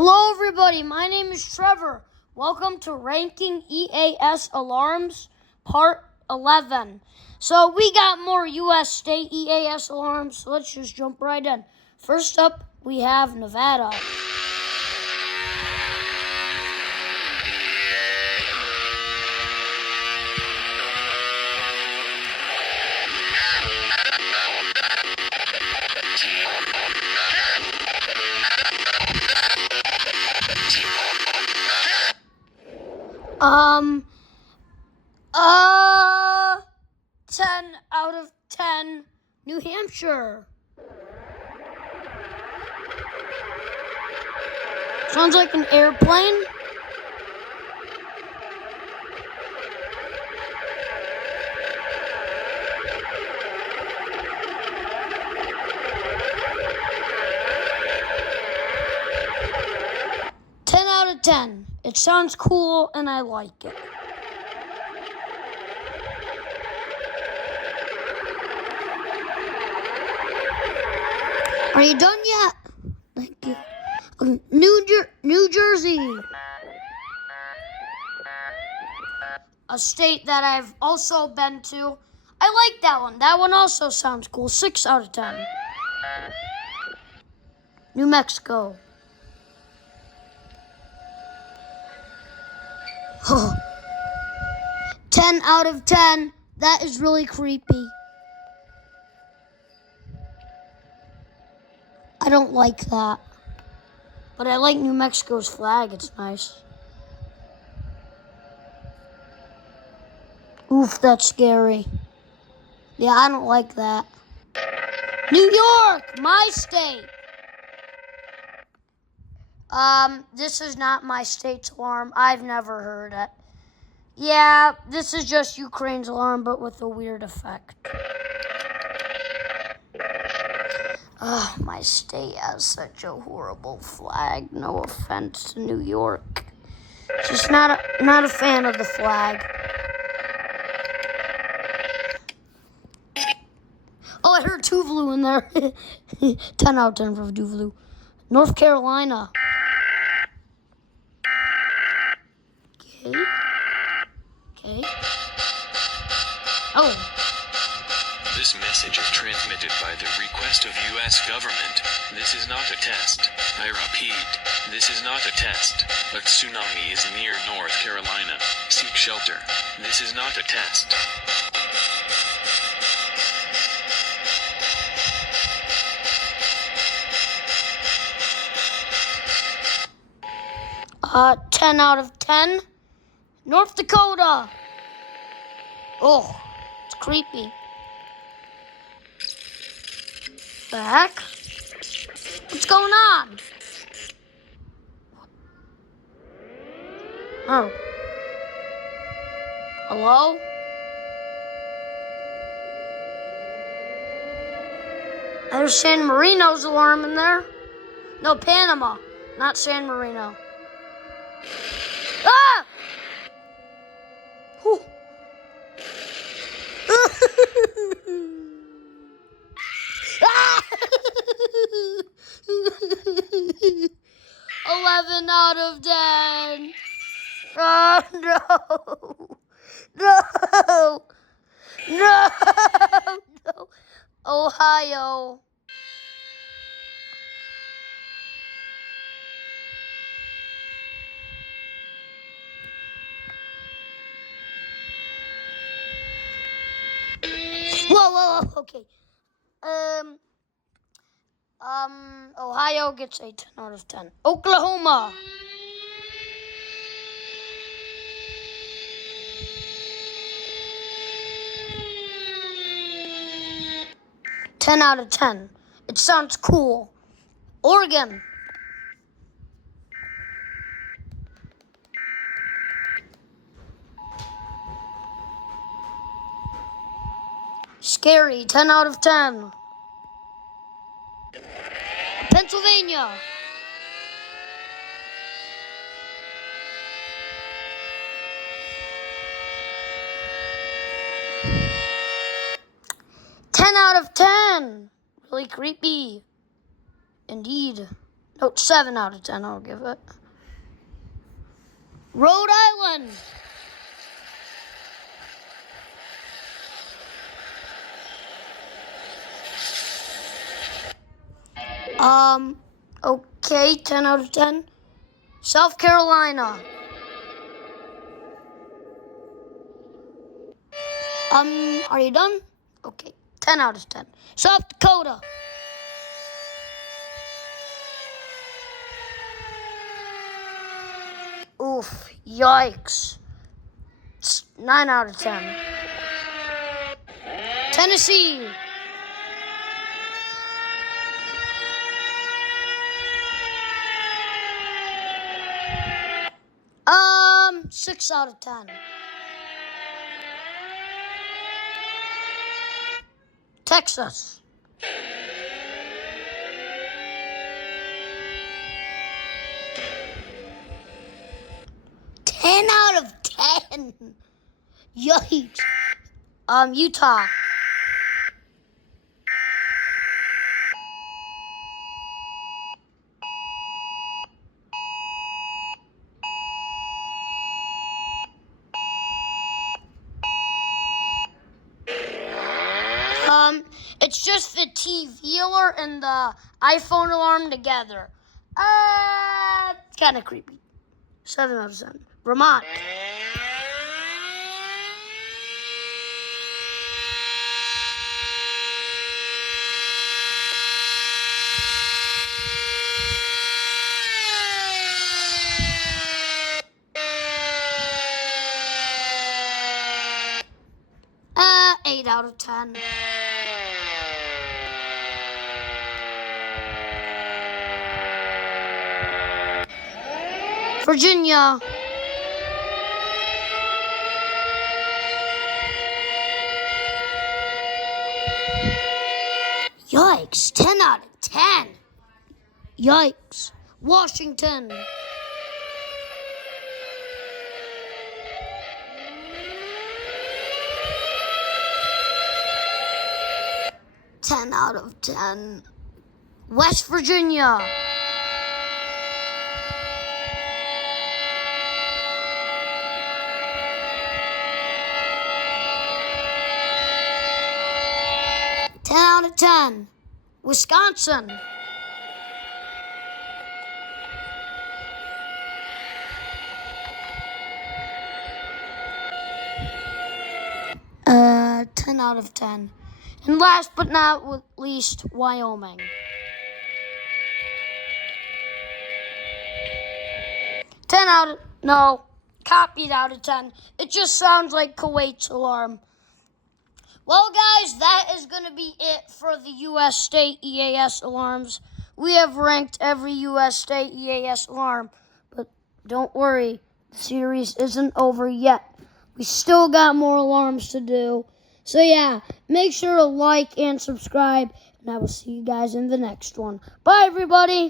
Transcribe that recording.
Hello everybody, my name is Trevor. Welcome to Ranking EAS Alarms, Part 11. So we got more U.S. state EAS alarms, so let's just jump right in. First up, we have Nevada. Um, 10 out of 10, New Hampshire. Sounds like an airplane. Out of 10. It sounds cool and I like it. Are you done yet? Thank you. Okay. New Jersey. A state that I've also been to. I like that one. That one also sounds cool. 6 out of 10. New Mexico. 10 out of 10. That is really creepy. I don't like that. But I like New Mexico's flag. It's nice. Oof, that's scary. Yeah, I don't like that. New York, my state. This is not my state's alarm. I've never heard it. Yeah, this is just Ukraine's alarm, but with a weird effect. My state has such a horrible flag. No offense to New York. Just not a fan of the flag. Oh, I heard Tuvalu in there. 10 out of 10 for Tuvalu. North Carolina. Okay. Oh. This message is transmitted by the request of U.S. government. This is not a test. I repeat, this is not a test. A tsunami is near North Carolina. Seek shelter. This is not a test. Uh, 10 out of 10. North Dakota. Oh, it's creepy. The heck? What's going on? Oh. Hello? There's San Marino's alarm in there. No, Panama, not San Marino. Ah! Whew. 11 out of 10. Oh, no. No. No. No. Ohio. Whoa, okay. Ohio gets a 10 out of 10. Oklahoma. Ten out of 10. It sounds cool. Oregon. Scary. 10 out of 10. Pennsylvania. Out of 10. Really creepy. Indeed. No, 7 out of 10 I'll give it. Rhode Island. Okay, 10 out of 10. South Carolina. Are you done? Okay, 10 out of 10. South Dakota. Oof, yikes. It's 9 out of 10. Tennessee. 6 out of 10. Texas. 10 out of 10. Yikes. Utah. It's just the TV alert and the iPhone alarm together. It's kind of creepy. 7 out of 10. Vermont. Uh, 8 out of 10. Virginia. Yikes, 10 out of 10. Yikes. Washington. Ten out of 10. West Virginia. Ten out of 10. Wisconsin. Uh, 10 out of 10. And last but not least, Wyoming. 10 out of, no, copied out of 10. It just sounds like Kuwait's alarm. Well, guys, that is going to be it for the U.S. state EAS alarms. We have ranked every U.S. state EAS alarm, but don't worry, the series isn't over yet. We still got more alarms to do. So, yeah, make sure to like and subscribe, and I will see you guys in the next one. Bye, everybody.